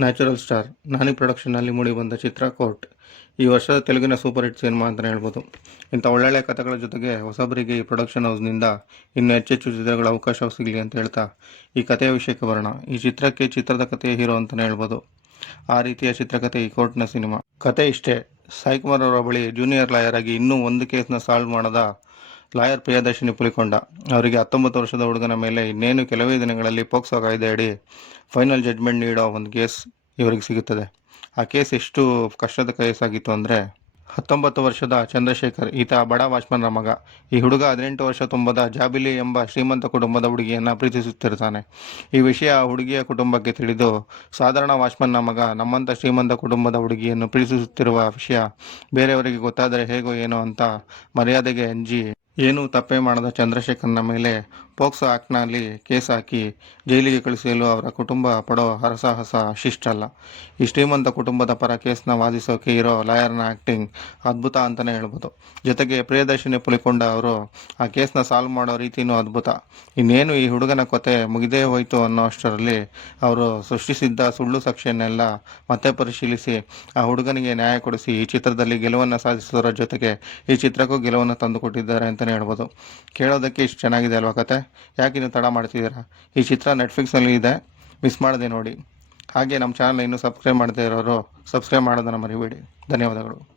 Natural star. ನಾನಿ ಪ್ರೊಡಕ್ಷನ್ನಲ್ಲಿ ಮೂಡಿಬಂದ ಚಿತ್ರ ಕೋರ್ಟ್. ಈ ವರ್ಷದ ತೆಲುಗಿನ ಸೂಪರ್ ಹಿಟ್ ಸಿನಿಮಾ ಅಂತಲೇ ಹೇಳ್ಬೋದು. ಇಂಥ ಒಳ್ಳೊಳ್ಳೆ ಕಥೆಗಳ ಜೊತೆಗೆ ಹೊಸಬರಿಗೆ ಈ ಪ್ರೊಡಕ್ಷನ್ ಹೌಸ್ನಿಂದ ಇನ್ನೂ ಹೆಚ್ಚೆಚ್ಚು ಚಿತ್ರಗಳ ಅವಕಾಶ ಸಿಗಲಿ ಅಂತ ಹೇಳ್ತಾ ಈ ಕಥೆಯ ವಿಷಯಕ್ಕೆ ಬರೋಣ. ಈ ಚಿತ್ರಕ್ಕೆ ಚಿತ್ರದ ಕಥೆಯ ಹೀರೋ ಅಂತಲೇ ಹೇಳ್ಬೋದು. ಆ ರೀತಿಯ ಚಿತ್ರಕಥೆ ಈ ಕೋರ್ಟ್ನ ಸಿನಿಮಾ. ಕತೆ ಇಷ್ಟೇ. ಸಾಯಿಕುಮಾರ್ ಅವರ ಬಳಿ ಜೂನಿಯರ್ ಲಾಯರ್ ಆಗಿ ಇನ್ನೂ ಒಂದು ಕೇಸ್ನ ಸಾಲ್ವ್ ಮಾಡದ ಲಾಯರ್ ಪ್ರಿಯದರ್ಶಿನಿ ಪುಲಿಕೊಂಡ. ಅವರಿಗೆ ಹತ್ತೊಂಬತ್ತು ವರ್ಷದ ಹುಡುಗನ ಮೇಲೆ ಇನ್ನೇನು ಕೆಲವೇ ದಿನಗಳಲ್ಲಿ ಪೋಕ್ಸೋ ಕಾಯ್ದೆ ಅಡಿ ಫೈನಲ್ ಜಡ್ಜ್ಮೆಂಟ್ ನೀಡೋ ಒಂದು ಕೇಸ್ ಇವರಿಗೆ ಸಿಗುತ್ತದೆ. ಆ ಕೇಸ್ ಎಷ್ಟು ಕಷ್ಟದ ಕೇಸ್ ಆಗಿತ್ತು ಅಂದರೆ, ಹತ್ತೊಂಬತ್ತು ವರ್ಷದ ಚಂದ್ರಶೇಖರ್, ಈತ ಬಡ ವಾಚ್ಮನ್ನ ಮಗ. ಈ ಹುಡುಗ ಹದಿನೆಂಟು ವರ್ಷ ತುಂಬದ ಜಾಬಿಲಿ ಎಂಬ ಶ್ರೀಮಂತ ಕುಟುಂಬದ ಹುಡುಗಿಯನ್ನು ಪ್ರೀತಿಸುತ್ತಿರ್ತಾನೆ. ಈ ವಿಷಯ ಹುಡುಗಿಯ ಕುಟುಂಬಕ್ಕೆ ತಿಳಿದು, ಸಾಧಾರಣ ವಾಚ್ಮನ್ನ ಮಗ ನಮ್ಮಂಥ ಶ್ರೀಮಂತ ಕುಟುಂಬದ ಹುಡುಗಿಯನ್ನು ಪ್ರೀತಿಸುತ್ತಿರುವ ವಿಷಯ ಬೇರೆಯವರಿಗೆ ಗೊತ್ತಾದರೆ ಹೇಗೋ ಏನೋ ಅಂತ ಮರ್ಯಾದೆಗೆ ಅಂಜಿ ಏನೂ ತಪ್ಪೇ ಮಾಡದ ಚಂದ್ರಶೇಖರ್ನ ಮೇಲೆ ಪೋಕ್ಸೋ ಆ್ಯಕ್ಟ್ನಲ್ಲಿ ಕೇಸ್ ಹಾಕಿ ಜೈಲಿಗೆ ಕಳಿಸಲು ಅವರ ಕುಟುಂಬ ಪಡೋ ಹರಸಾಹಸ ಶಿಷ್ಟಲ್ಲ. ಈ ಶ್ರೀಮಂತ ಕುಟುಂಬದ ಪರ ಕೇಸ್ನ ವಾದಿಸೋಕೆ ಇರೋ ಲಾಯರ್ನ ಆ್ಯಕ್ಟಿಂಗ್ ಅದ್ಭುತ ಅಂತಲೇ ಹೇಳ್ಬೋದು. ಜೊತೆಗೆ ಪ್ರಿಯದರ್ಶಿನಿ ಪುಲಿಕೊಂಡ ಅವರು, ಆ ಕೇಸ್ನ ಸಾಲ್ವ್ ಮಾಡೋ ರೀತಿಯೂ ಅದ್ಭುತ. ಇನ್ನೇನು ಈ ಹುಡುಗನ ಕೊತೆ ಮುಗಿದೇ ಹೋಯಿತು ಅನ್ನೋ ಅಷ್ಟರಲ್ಲಿ ಅವರು ಸೃಷ್ಟಿಸಿದ್ದ ಸುಳ್ಳು ಸಾಕ್ಷಿಯನ್ನೆಲ್ಲ ಮತ್ತೆ ಪರಿಶೀಲಿಸಿ, ಆ ಹುಡುಗನಿಗೆ ನ್ಯಾಯ ಕೊಡಿಸಿ ಈ ಚಿತ್ರದಲ್ಲಿ ಗೆಲುವನ್ನು ಸಾಧಿಸೋದ್ರ ಜೊತೆಗೆ ಈ ಚಿತ್ರಕ್ಕೂ ಗೆಲುವನ್ನು ತಂದುಕೊಟ್ಟಿದ್ದಾರೆ ಅಂತಲೇ ಹೇಳ್ಬೋದು. ಕೇಳೋದಕ್ಕೆ ಇಷ್ಟು ಚೆನ್ನಾಗಿದೆ ಅಲ್ವಾ ಕತೆ? ಯಾಕೆ ನೀವು ತಡ ಮಾಡ್ತಿದ್ದೀರಾ? ಈ ಚಿತ್ರ ನೆಟ್ಫ್ಲಿಕ್ಸ್ನಲ್ಲಿ ಇದೆ. ಮಿಸ್ ಮಾಡದೆ ನೋಡಿ. ಹಾಗೆ ನಮ್ಮ ಚಾನಲ್ ಇನ್ನೂ ಸಬ್ಸ್ಕ್ರೈಬ್ ಮಾಡದೇ ಇರೋರು ಸಬ್ಸ್ಕ್ರೈಬ್ ಮಾಡೋದನ್ನು ಮರಿಬೇಡಿ. ಧನ್ಯವಾದಗಳು.